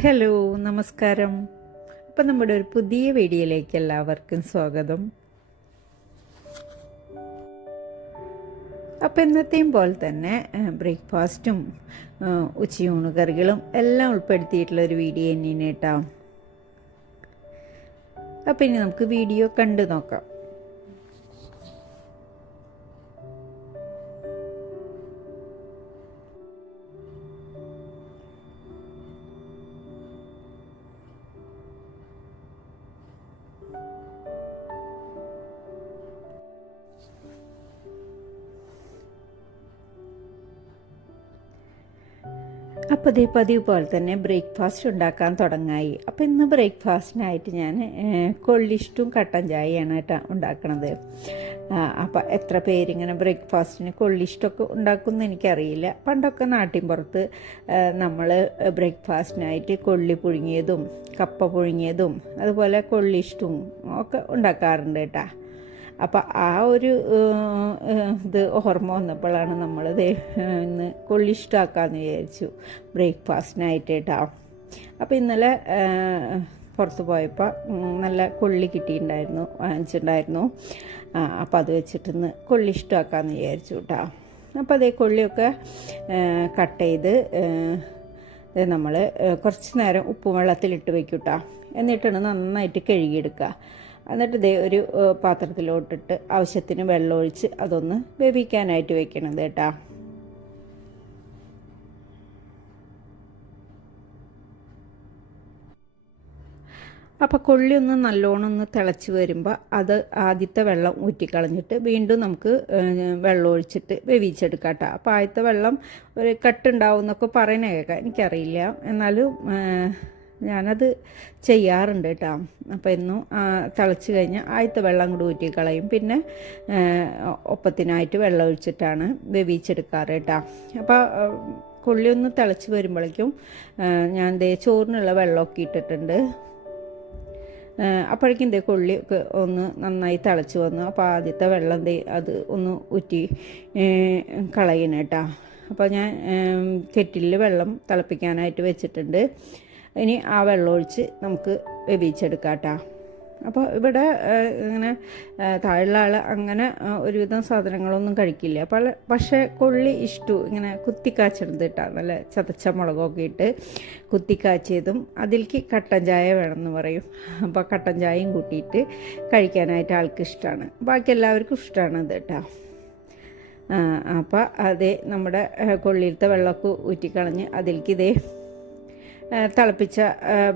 Hello നമസ്കാരം. അപ്പം നമ്മുടെ ഒരു പുതിയ വീഡിയോയിലേക്ക് എല്ലാവർക്കും സ്വാഗതം. അപ്പം ഇന്നത്തെയും പോലെ തന്നെ ബ്രേക്ക്ഫാസ്റ്റും ഉച്ചയൂണ് കറികളും എല്ലാം ഉൾപ്പെടുത്തിയിട്ടുള്ള ഒരു വീഡിയോ തന്നെയാണ് കേട്ടോ. അപ്പം ഇനി നമുക്ക് വീഡിയോ കണ്ടു നോക്കാം. ഇതേ പതിവ് പോലെ തന്നെ ബ്രേക്ക്ഫാസ്റ്റ് ഉണ്ടാക്കാൻ തുടങ്ങായി. അപ്പോൾ ഇന്ന് ബ്രേക്ക്ഫാസ്റ്റിനായിട്ട് ഞാൻ കൊള്ളിഷ്ടും കട്ടൻ ചായയാണ് കേട്ടോ ഉണ്ടാക്കണത്. അപ്പോൾ എത്ര പേരിങ്ങനെ ബ്രേക്ക്ഫാസ്റ്റിന് കൊള്ളിഷ്ടമൊക്കെ ഉണ്ടാക്കുമെന്ന് എനിക്കറിയില്ല. പണ്ടൊക്കെ നാട്ടിൻ പുറത്ത് നമ്മൾ ബ്രേക്ക്ഫാസ്റ്റിനായിട്ട് കൊള്ളി പുഴുങ്ങിയതും കപ്പ പുഴുങ്ങിയതും അതുപോലെ കൊള്ളിഷ്ടവും ഒക്കെ ഉണ്ടാക്കാറുണ്ട് കേട്ടോ. അപ്പം ആ ഒരു ഇത് ഓർമ്മ വന്നപ്പോഴാണ് നമ്മൾ ഇന്ന് കൊള്ളിഷ്ടമാക്കാമെന്ന് വിചാരിച്ചു ബ്രേക്ക്ഫാസ്റ്റിനായിട്ട് കേട്ടോ അപ്പോൾ ഇന്നലെ പുറത്ത് പോയപ്പോൾ നല്ല കൊള്ളി കിട്ടിയിട്ടുണ്ടായിരുന്നു വാങ്ങിച്ചിട്ടുണ്ടായിരുന്നു. അപ്പോൾ അത് വെച്ചിട്ടിന്ന് കൊള്ളി ഇഷ്ടമാക്കാമെന്ന് വിചാരിച്ചു കേട്ടോ അപ്പോൾ അതേ കൊള്ളിയൊക്കെ കട്ട് ചെയ്ത് നമ്മൾ കുറച്ച് നേരം ഉപ്പും വെള്ളത്തിലിട്ട് വെക്കും കേട്ടോ എന്നിട്ടാണ് നന്നായിട്ട് കഴുകിയെടുക്കുക എന്നിട്ട് ദേ ഒരു പാത്രത്തിലോട്ടിട്ട് ആവശ്യത്തിന് വെള്ളം ഒഴിച്ച് അതൊന്ന് വേവിക്കാനായിട്ട് വെക്കണത് കേട്ടോ. അപ്പോൾ കൊള്ളി ഒന്ന് നല്ലോണം ഒന്ന് തിളച്ച് വരുമ്പോൾ അത് ആദ്യത്തെ വെള്ളം ഊറ്റിക്കളഞ്ഞിട്ട് വീണ്ടും നമുക്ക് വെള്ളം ഒഴിച്ചിട്ട് വേവിച്ചെടുക്കാം കേട്ടോ അപ്പോൾ ആദ്യത്തെ വെള്ളം ഒരു കട്ടുണ്ടാവും എന്നൊക്കെ പറയണ കേൾക്കാം എനിക്കറിയില്ല. എന്നാലും ഞാനത് ചെയ്യാറുണ്ട് കേട്ടോ. അപ്പോൾ എന്നും തിളച്ച് കഴിഞ്ഞാൽ ആദ്യത്തെ വെള്ളം കൂടി ഊറ്റി കളയും. പിന്നെ ഒപ്പത്തിനായിട്ട് വെള്ളം ഒഴിച്ചിട്ടാണ് വേവിച്ചെടുക്കാറ് കേട്ടോ. അപ്പോൾ കൊള്ളി ഒന്ന് തിളച്ച് വരുമ്പോഴേക്കും ഞാൻ ദേ ചോറിനുള്ള വെള്ളമൊക്കെ ഇട്ടിട്ടുണ്ട്. അപ്പോഴേക്കും ദേ കൊള്ളി ഒക്കെ ഒന്ന് നന്നായി തിളച്ച് വന്നു. അപ്പോൾ ആദ്യത്തെ വെള്ളം ദേ അത് ഒന്ന് ഊറ്റി കളയണം കേട്ടോ. അപ്പോൾ ഞാൻ കെറ്റിലിൽ വെള്ളം തിളപ്പിക്കാനായിട്ട് വെച്ചിട്ടുണ്ട്. ഇനി ആ വെള്ളം ഒഴിച്ച് നമുക്ക് വേവിച്ചെടുക്കാം കേട്ടോ. അപ്പോൾ ഇവിടെ ഇങ്ങനെ താഴെയുള്ള ആൾ അങ്ങനെ ഒരുവിധം സാധനങ്ങളൊന്നും കഴിക്കില്ല. പല പക്ഷേ കൊള്ളി ഇഷ്ടു. ഇങ്ങനെ കുത്തിക്കാച്ചെടുത്ത് ഇട്ടാ നല്ല ചതച്ച മുളകൊക്കെ ഇട്ട് കുത്തിക്കാച്ചിയതും അതിലേക്ക് കട്ടൻ ചായ വേണമെന്ന് പറയും. അപ്പോൾ കട്ടൻ ചായയും കൂട്ടിയിട്ട് കഴിക്കാനായിട്ട് ആൾക്ക് ഇഷ്ടമാണ് ബാക്കി എല്ലാവർക്കും ഇഷ്ടമാണ് അത് കേട്ടോ. അപ്പോൾ അതേ നമ്മുടെ കൊള്ളിയിലത്തെ വെള്ളമൊക്കെ ഊറ്റിക്കളഞ്ഞ് അതിലേക്ക് ഇതേ തിളപ്പിച്ച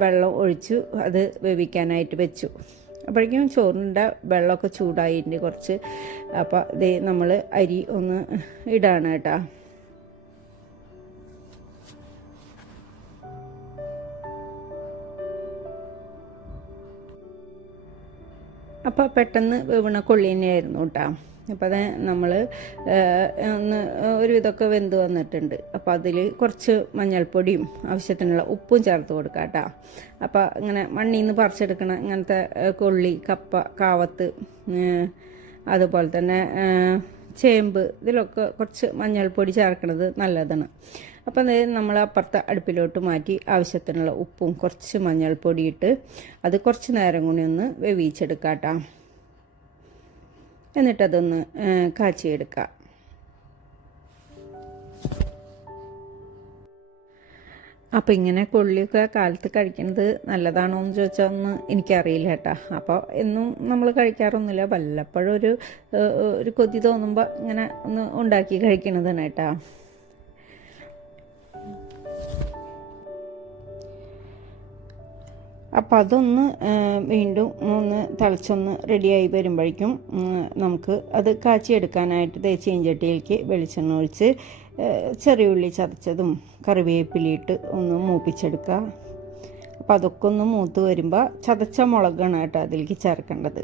വെള്ളം ഒഴിച്ചു അത് വേവിക്കാനായിട്ട് വെച്ചു. അപ്പോഴേക്കും ചോറിന്റെ വെള്ളമൊക്കെ ചൂടായിട്ടുണ്ട് കുറച്ച്. അപ്പോൾ ഇത് നമ്മൾ അരി ഒന്ന് ഇടാണ് കേട്ടോ. അപ്പോൾ പെട്ടെന്ന് വേവണ കൊള്ളി തന്നെയായിരുന്നു കേട്ടോ. അപ്പോൾ അത് നമ്മൾ ഒന്ന് ഒരുവിധമൊക്കെ വെന്ത് വന്നിട്ടുണ്ട്. അപ്പോൾ അതിൽ കുറച്ച് മഞ്ഞൾപ്പൊടിയും ആവശ്യത്തിനുള്ള ഉപ്പും ചേർത്ത് കൊടുക്കുക കേട്ടോ. അപ്പോൾ ഇങ്ങനെ മണ്ണിൽ നിന്ന് പറിച്ചെടുക്കണ ഇങ്ങനത്തെ കൊള്ളി കപ്പ കാവത്ത് അതുപോലെ തന്നെ ചേമ്പ് ഇതിലൊക്കെ കുറച്ച് മഞ്ഞൾപ്പൊടി ചേർക്കുന്നത് നല്ലതാണ്. അപ്പോൾ അത് നമ്മൾ അപ്പുറത്തെ അടുപ്പിലോട്ട് മാറ്റി ആവശ്യത്തിനുള്ള ഉപ്പും കുറച്ച് മഞ്ഞൾപ്പൊടി ഇട്ട് അത് കുറച്ച് നേരം കൂടി ഒന്ന് വേവിച്ചെടുക്കാം കേട്ടോ. എന്നിട്ടതൊന്ന് കാച്ചിയെടുക്കുക അപ്പോൾ ഇങ്ങനെ കൊള്ളിയൊക്കെ കാലത്ത് കഴിക്കുന്നത് നല്ലതാണോ എന്ന് ചോദിച്ചാൽ ഒന്ന് എനിക്കറിയില്ല കേട്ടോ. അപ്പോൾ എന്നും നമ്മൾ കഴിക്കാറൊന്നുമില്ല. വല്ലപ്പോഴും ഒരു ഒരു കൊതി തോന്നുമ്പോൾ ഇങ്ങനെ ഒന്ന് ഉണ്ടാക്കി കഴിക്കണതാണ് കേട്ടോ. അപ്പോൾ അതൊന്ന് വീണ്ടും ഒന്ന് തിളച്ചൊന്ന് റെഡിയായി വരുമ്പോഴേക്കും നമുക്ക് അത് കാച്ചിയെടുക്കാനായിട്ട് ദേ ചീഞ്ചട്ടിയിലേക്ക് വെളിച്ചെണ്ണ ഒഴിച്ച് ചെറിയ ഉള്ളി ചതച്ചതും കറിവേപ്പിലിട്ട് ഒന്ന് മൂപ്പിച്ചെടുക്കുക. അപ്പോൾ അതൊക്കെ ഒന്ന് മൂത്ത് വരുമ്പോൾ ചതച്ച മുളകാണ് കേട്ടോ അതിലേക്ക് ചേർക്കേണ്ടത്.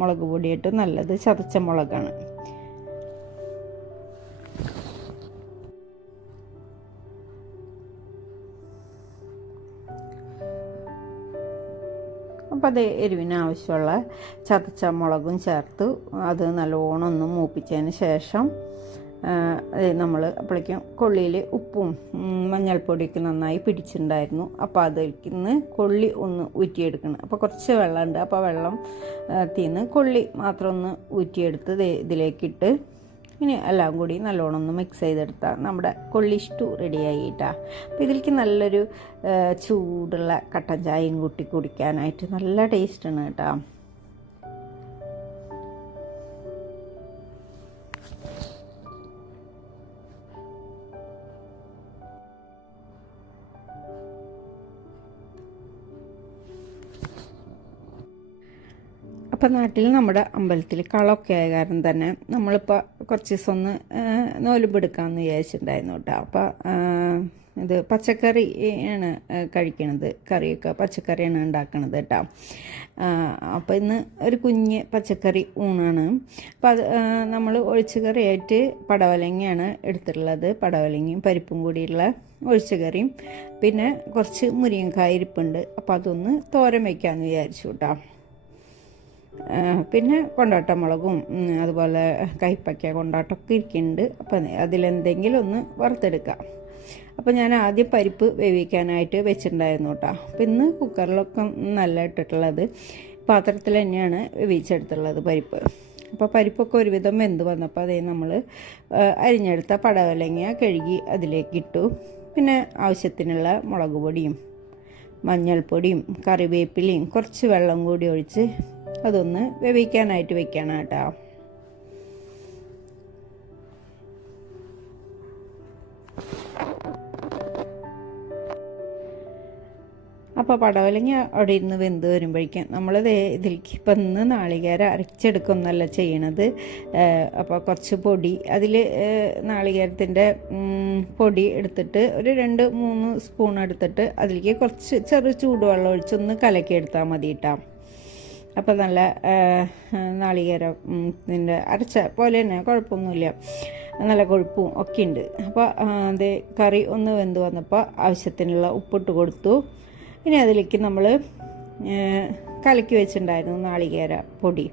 മുളക് പൊടിയിട്ട് നല്ലത് ചതച്ച മുളകാണ്. അപ്പം അത് എരിവിന് ആവശ്യമുള്ള ചതച്ച മുളകും ചേർത്ത്. അത് നല്ലോണം ഒന്ന് മൂപ്പിച്ചതിന് ശേഷം നമ്മൾ അപ്പോഴേക്കും കൊള്ളിയിൽ ഉപ്പും മഞ്ഞൾപ്പൊടിയൊക്കെ നന്നായി പിടിച്ചിട്ടുണ്ടായിരുന്നു. അപ്പോൾ അതിൽ നിന്ന് കൊള്ളി ഒന്ന് ഊറ്റിയെടുക്കണം. അപ്പോൾ കുറച്ച് വെള്ളമുണ്ട്. അപ്പോൾ വെള്ളം തീന്ന് കൊള്ളി മാത്രം ഒന്ന് ഊറ്റിയെടുത്ത് ഇതിലേക്കിട്ട് ഇനി എല്ലാം കൂടി നല്ലോണം ഒന്ന് മിക്സ് ചെയ്തെടുത്താൽ നമ്മുടെ കൊള്ളി ടു റെഡി ആയിട്ടാ. അപ്പോൾ ഇതിലേക്ക് നല്ലൊരു ചൂടുള്ള കട്ടൻ ചായയും കൂട്ടി കുടിക്കാനായിട്ട് നല്ല ടേസ്റ്റ് ആണ് കേട്ടോ. അപ്പം നാട്ടിൽ നമ്മുടെ അമ്പലത്തിൽ കളമൊക്കെ ആയ കാരണം തന്നെ നമ്മളിപ്പോൾ കുറച്ച് ദിവസം ഒന്ന് നോലുമ്പെടുക്കാമെന്ന് വിചാരിച്ചിട്ടുണ്ടായിരുന്നു കേട്ടോ അപ്പോൾ ഇത് പച്ചക്കറി ആണ് കഴിക്കണത് കറിയൊക്കെ പച്ചക്കറിയാണ് ഉണ്ടാക്കണത് കേട്ടോ അപ്പോൾ ഇന്ന് ഒരു കുഞ്ഞ് പച്ചക്കറി ഊണാണ്. അപ്പോൾ അത് നമ്മൾ ഒഴിച്ചു കറിയായിട്ട് പടവലങ്ങയാണ് എടുത്തിട്ടുള്ളത്. പടവലങ്ങയും പരിപ്പും കൂടിയുള്ള ഒഴിച്ചു കറിയും. പിന്നെ കുറച്ച് മുരിങ്ങക്കായ ഇരിപ്പുണ്ട്. അപ്പോൾ അതൊന്ന് തോരൻ വയ്ക്കാമെന്ന് വിചാരിച്ചു കേട്ടോ പിന്നെ കൊണ്ടാട്ട മുളകും അതുപോലെ കൈപ്പയ്ക്ക കൊണ്ടാട്ടമൊക്കെ ഇരിക്കുന്നുണ്ട്. അപ്പം അതിലെന്തെങ്കിലും ഒന്ന് വറുത്തെടുക്കാം. അപ്പോൾ ഞാൻ ആദ്യം പരിപ്പ് വേവിക്കാനായിട്ട് വെച്ചിട്ടുണ്ടായിരുന്നു കേട്ടോ. അപ്പം ഇന്ന് കുക്കറിലൊക്കെ നല്ല ഇട്ടിട്ടുള്ളത് പാത്രത്തിൽ തന്നെയാണ് വേവിച്ചെടുത്തുള്ളത് പരിപ്പ്. അപ്പോൾ പരിപ്പൊക്കെ ഒരുവിധം വെന്ത് വന്നപ്പോൾ അതേ നമ്മൾ അരിഞ്ഞെടുത്ത പടവലങ്ങ കഴുകി അതിലേക്ക് ഇട്ടു. പിന്നെ ആവശ്യത്തിനുള്ള മുളക് പൊടിയും മഞ്ഞൾപ്പൊടിയും കറിവേപ്പിലയും കുറച്ച് വെള്ളം കൂടി ഒഴിച്ച് അതൊന്ന് വേവിക്കാനായിട്ട് വെക്കണം കേട്ടോ. അപ്പോൾ പടവലങ്ങ അവിടെ ഇരുന്ന് വെന്ത് വരുമ്പോഴേക്കും നമ്മളിത് ഇതിലേക്ക് ഇപ്പം ഇന്ന് നാളികേരം അരച്ചെടുക്കുന്നല്ല ചെയ്യണത്. അപ്പോൾ കുറച്ച് പൊടി അതിൽ നാളികേരത്തിന്റെ പൊടി എടുത്തിട്ട് ഒരു രണ്ട് മൂന്ന് സ്പൂൺ എടുത്തിട്ട് അതിലേക്ക് കുറച്ച് ചെറു ചൂടുവെള്ളം ഒഴിച്ചൊന്ന് കലക്കിയെടുത്താൽ മതി കേട്ടോ. അപ്പോൾ നല്ല നാളികേരത്തിന്റെ അരച്ച പോലെ തന്നെ കുഴപ്പമൊന്നുമില്ല. നല്ല കൊഴുപ്പും ഒക്കെ ഉണ്ട്. അപ്പോൾ അത് കറി ഒന്ന് വെന്ത് വന്നപ്പോൾ ആവശ്യത്തിനുള്ള ഉപ്പിട്ട് കൊടുത്തു. ഇനി അതിലേക്ക് നമ്മൾ കലക്കി വെച്ചിട്ടുണ്ടായിരുന്നു നാളികേര പൊടി.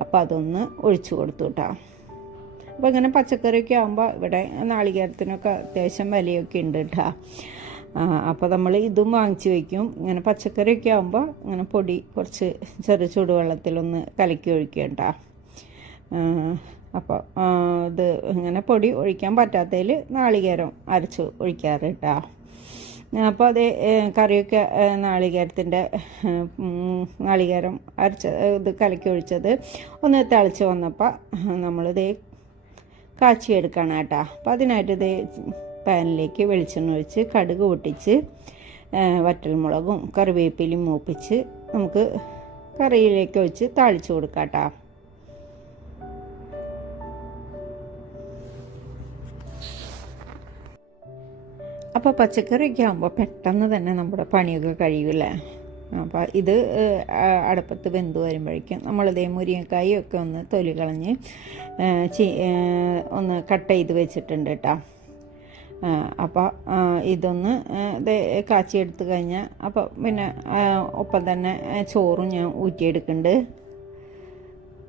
അപ്പോൾ അതൊന്ന് ഒഴിച്ചു കൊടുത്തു കേട്ടോ. അപ്പോൾ ഇങ്ങനെ പച്ചക്കറിയൊക്കെ ആകുമ്പോൾ ഇവിടെ നാളികേരത്തിനൊക്കെ അത്യാവശ്യം വിലയൊക്കെ ഉണ്ട് കേട്ടോ. അപ്പോൾ നമ്മൾ ഇതും വാങ്ങിച്ച് വയ്ക്കും ഇങ്ങനെ പച്ചക്കറിയൊക്കെ ആകുമ്പോൾ ഇങ്ങനെ പൊടി കുറച്ച് ചെറു ചൂടുവെള്ളത്തിലൊന്ന് കലക്കി ഒഴിക്കണ്ട അപ്പോൾ ഇത് ഇങ്ങനെ പൊടി ഒഴിക്കാൻ പറ്റാത്തതിൽ നാളികേരം അരച്ച് ഒഴിക്കാറ് അപ്പോൾ അത് കറിയൊക്കെ നാളികേരത്തിന്റെ നാളികേരം അരച്ച ഇത് കലക്കി ഒഴിച്ചത് ഒന്ന് തിളച്ച് വന്നപ്പോൾ നമ്മളിത് കാച്ചിയെടുക്കണം കേട്ടോ അപ്പോൾ അതിനായിട്ട് ഇത് പാനിലേക്ക് വെളിച്ചെണ്ണ ഒഴിച്ച് കടുക് പൊട്ടിച്ച് വറ്റൽമുളകും കറിവേപ്പിലയും മൂപ്പിച്ച് നമുക്ക് കറിയിലേക്ക് ഒഴിച്ച് താളിച്ച് കൊടുക്കാം കേട്ടോ. അപ്പോൾ പച്ചക്കറിയൊക്കെ ആകുമ്പോൾ പെട്ടെന്ന് തന്നെ നമ്മുടെ പണിയൊക്കെ കഴിയൂലേ അപ്പോൾ ഇത് അടുപ്പത്ത് വെന്ത് വരുമ്പോഴേക്കും നമ്മളിതേ മുരിങ്ങക്കായൊക്കെ ഒന്ന് തൊലി കളഞ്ഞ് ഒന്ന് കട്ട് ചെയ്ത് വെച്ചിട്ടുണ്ട് കേട്ടോ. അപ്പോൾ ഇതൊന്ന് ഇത് കാച്ചിയെടുത്ത് കഴിഞ്ഞാൽ അപ്പോൾ പിന്നെ ഒപ്പം തന്നെ ചോറും ഞാൻ ഊറ്റിയെടുക്കുന്നുണ്ട്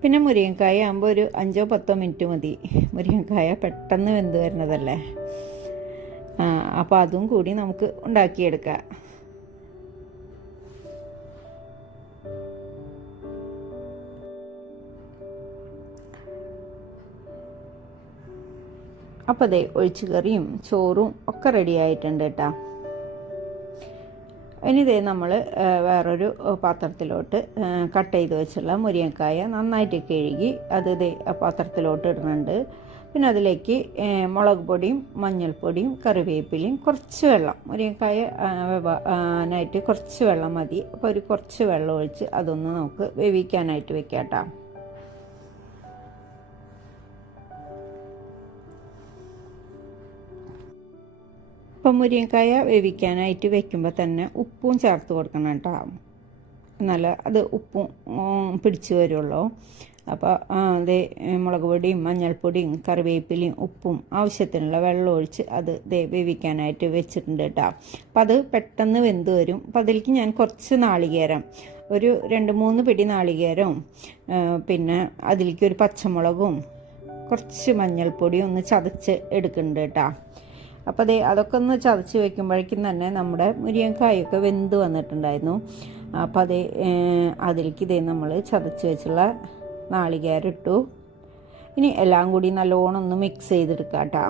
പിന്നെ മുരിങ്ങക്കായ ആകുമ്പോൾ ഒരു അഞ്ചോ പത്തോ മിനിറ്റ് മതി. മുരിങ്ങക്കായ പെട്ടെന്ന് വെന്ത് വരുന്നതല്ലേ? അപ്പോൾ അതും കൂടി നമുക്ക് ഉണ്ടാക്കിയെടുക്കാം. അപ്പോൾ അതെ ഒഴിച്ചു കറിയും ചോറും ഒക്കെ റെഡി ആയിട്ടുണ്ട് കേട്ടോ ഇനി ഇതേ നമ്മൾ വേറൊരു പാത്രത്തിലോട്ട് കട്ട് ചെയ്ത് വെച്ചുള്ള മുരിങ്ങക്കായ നന്നായിട്ട് കഴുകി അത് ഇതേ പാത്രത്തിലോട്ട് ഇടുന്നുണ്ട്. പിന്നെ അതിലേക്ക് മുളക് പൊടിയും മഞ്ഞൾപ്പൊടിയും കറിവേപ്പിലയും കുറച്ച് വെള്ളം മുരിങ്ങക്കായ നായിട്ട് കുറച്ച് വെള്ളം മതി. അപ്പോൾ ഒരു കുറച്ച് വെള്ളം ഒഴിച്ച് അതൊന്ന് നമുക്ക് വേവിക്കാനായിട്ട് വെക്കാം കേട്ടോ ഇപ്പം മുരിങ്ങക്കായ വേവിക്കാനായിട്ട് വെക്കുമ്പോൾ തന്നെ ഉപ്പും ചേർത്ത് കൊടുക്കണം കേട്ടോ. നല്ല അത് ഉപ്പും പിടിച്ച് വരുള്ളൂ. അപ്പോൾ അത് മുളക് പൊടിയും മഞ്ഞൾപ്പൊടിയും കറിവേപ്പിലയും ഉപ്പും ആവശ്യത്തിനുള്ള വെള്ളം ഒഴിച്ച് അത് ദേ വേവിക്കാനായിട്ട് വെച്ചിട്ടുണ്ട് കേട്ടോ. അപ്പോൾ അത് പെട്ടെന്ന് വെന്ത് വരും. അപ്പോൾ അതിലേക്ക് ഞാൻ കുറച്ച് നാളികേരം ഒരു രണ്ട് മൂന്ന് പിടി നാളികേരവും പിന്നെ അതിലേക്ക് ഒരു പച്ചമുളകും കുറച്ച് മഞ്ഞൾപ്പൊടിയും ഒന്ന് ചതച്ച് എടുക്കുന്നുണ്ട് കേട്ടോ. അപ്പോൾ അതേ അതൊക്കെ ഒന്ന് ചതച്ച് വയ്ക്കുമ്പോഴേക്കും തന്നെ നമ്മുടെ മുരിങ്ങക്കായൊക്കെ വെന്ത് വന്നിട്ടുണ്ടായിരുന്നു. അപ്പോൾ അതേ അതിലേക്ക് ഇതേ നമ്മൾ ചതച്ച് വെച്ചുള്ള നാളികേരം ഇട്ടു ഇനി എല്ലാം കൂടി നല്ലോണം ഒന്ന് മിക്സ് ചെയ്തെടുക്കാം കേട്ടോ.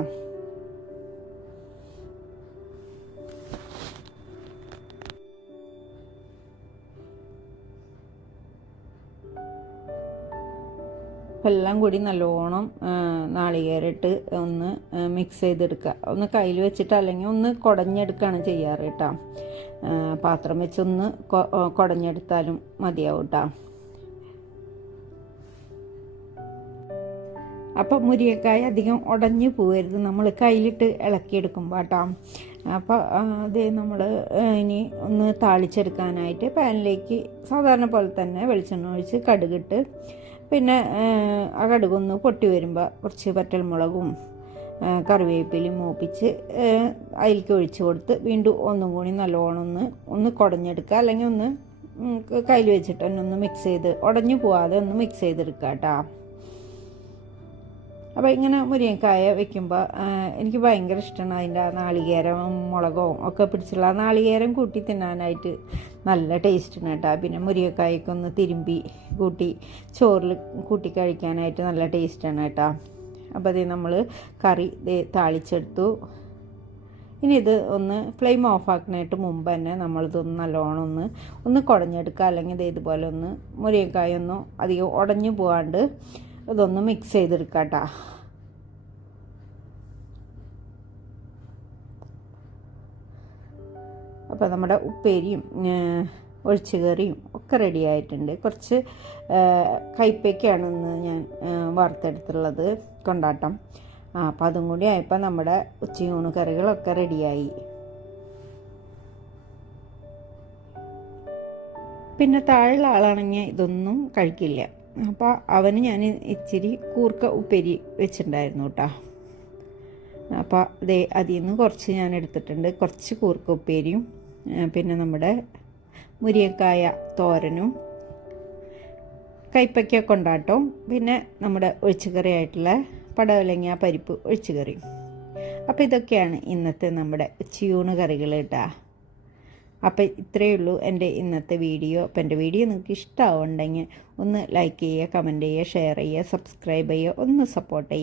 എല്ലാം കൂടി നല്ലോണം നാളികേരിട്ട് ഒന്ന് മിക്സ് ചെയ്തെടുക്കുക. ഒന്ന് കയ്യിൽ വെച്ചിട്ട് അല്ലെങ്കിൽ ഒന്ന് കുടഞ്ഞെടുക്കുകയാണ് ചെയ്യാറ് കേട്ടോ. പാത്രം വെച്ചൊന്ന് കുടഞ്ഞെടുത്താലും മതിയാവും കേട്ടോ. അപ്പോൾ മുരിയക്കായ അധികം ഉടഞ്ഞു പോകരുത് നമ്മൾ കയ്യിലിട്ട് ഇളക്കിയെടുക്കുമ്പോൾ കേട്ടോ. അപ്പോൾ അത് നമ്മൾ ഇനി ഒന്ന് താളിച്ചെടുക്കാനായിട്ട് പാനിലേക്ക് സാധാരണ പോലെ തന്നെ വെളിച്ചെണ്ണ ഒഴിച്ച് കടുകിട്ട് പിന്നെ ആ കടുകൊന്ന് പൊട്ടി വരുമ്പോൾ കുറച്ച് പറ്റൽമുളകും കറിവേപ്പിലും മൂപ്പിച്ച് അതിലേക്ക് ഒഴിച്ച് കൊടുത്ത് വീണ്ടും ഒന്നും കൂടി നല്ലോണം ഒന്ന് ഒന്ന് കുടഞ്ഞെടുക്കുക. അല്ലെങ്കിൽ ഒന്ന് കയ്യിൽ വെച്ചിട്ട് തന്നെ ഒന്ന് മിക്സ് ചെയ്ത് ഉടഞ്ഞു പോവാതെ ഒന്ന് മിക്സ് ചെയ്തെടുക്കുക കേട്ടോ. അപ്പോൾ ഇങ്ങനെ മുരിങ്ങക്കായ വെക്കുമ്പോൾ എനിക്ക് ഭയങ്കര ഇഷ്ടമാണ് അതിന്റെ നാളികേരവും മുളകും ഒക്കെ പിടിച്ചുള്ള നാളികേരം കൂട്ടി തിന്നാനായിട്ട്. നല്ല ടേസ്റ്റാണ് കേട്ടോ പിന്നെ മുരിങ്ങക്കായൊക്കെ ഒന്ന് തിരുമ്പി കൂട്ടി ചോറിൽ കൂട്ടി കഴിക്കാനായിട്ട് നല്ല ടേസ്റ്റാണ് കേട്ടോ അപ്പോൾ അതേ നമ്മൾ കറി താളിച്ചെടുത്തു. ഇനി ഇത് ഒന്ന് ഫ്ലെയിം ഓഫ് ആക്കുന്നതിട്ട് മുമ്പ് തന്നെ നമ്മളിതൊന്ന് നല്ലോണം ഒന്ന് ഒന്ന് കുടഞ്ഞെടുക്കുക അല്ലെങ്കിൽ ഇത് ഇതുപോലെ ഒന്ന് മുരിങ്ങക്കായ ഒന്നും അധികം ഉടഞ്ഞു പോകാണ്ട് ഇതൊന്ന് മിക്സ് ചെയ്തെടുക്കാം കേട്ടോ അപ്പോൾ നമ്മുടെ ഉപ്പേരിയും ഒഴിച്ചു കയറിയും ഒക്കെ റെഡി ആയിട്ടുണ്ട്. കുറച്ച് കയ്പ്പയ്ക്കാണ് ഞാൻ വറുത്തെടുത്തുള്ളത് കൊണ്ടാട്ടം. അപ്പോൾ അതും കൂടി ആയപ്പോൾ നമ്മുടെ ഉച്ചയൂണ് കറികളൊക്കെ റെഡിയായി പിന്നെ താഴെയുള്ള ആളാണെങ്കിൽ ഇതൊന്നും കഴിക്കില്ല. അപ്പോൾ അവന് ഞാൻ ഇച്ചിരി കൂർക്ക ഉപ്പേരി വെച്ചിട്ടുണ്ടായിരുന്നു കേട്ടോ. അപ്പോൾ അതേ അതിൽ നിന്ന് കുറച്ച് ഞാൻ എടുത്തിട്ടുണ്ട്. കുറച്ച് കൂർക്ക ഉപ്പേരിയും പിന്നെ നമ്മുടെ മുരിയക്കായ തോരനും കൈപ്പയ്ക്ക കൊണ്ടാട്ടവും പിന്നെ നമ്മുടെ ഒഴിച്ചുകറിയായിട്ടുള്ള പടവലങ്ങ പരിപ്പ് ഒഴിച്ചുകറി. അപ്പോൾ ഇതൊക്കെയാണ് ഇന്നത്തെ നമ്മുടെ ഉച്ചയൂണ് കറികൾ കേട്ടോ അപ്പോൾ ഇത്രയേ ഉള്ളൂ എന്റെ ഇന്നത്തെ വീഡിയോ. അപ്പോൾ എന്റെ വീഡിയോ നിങ്ങൾക്ക് ഇഷ്ടമാവുണ്ടെങ്കിൽ ഒന്ന് ലൈക്ക് ചെയ്യുക കമന്റ് ചെയ്യുക ഷെയർ ചെയ്യുക സബ്സ്ക്രൈബ് ചെയ്യുക ഒന്ന് സപ്പോർട്ട് ചെയ്യുക.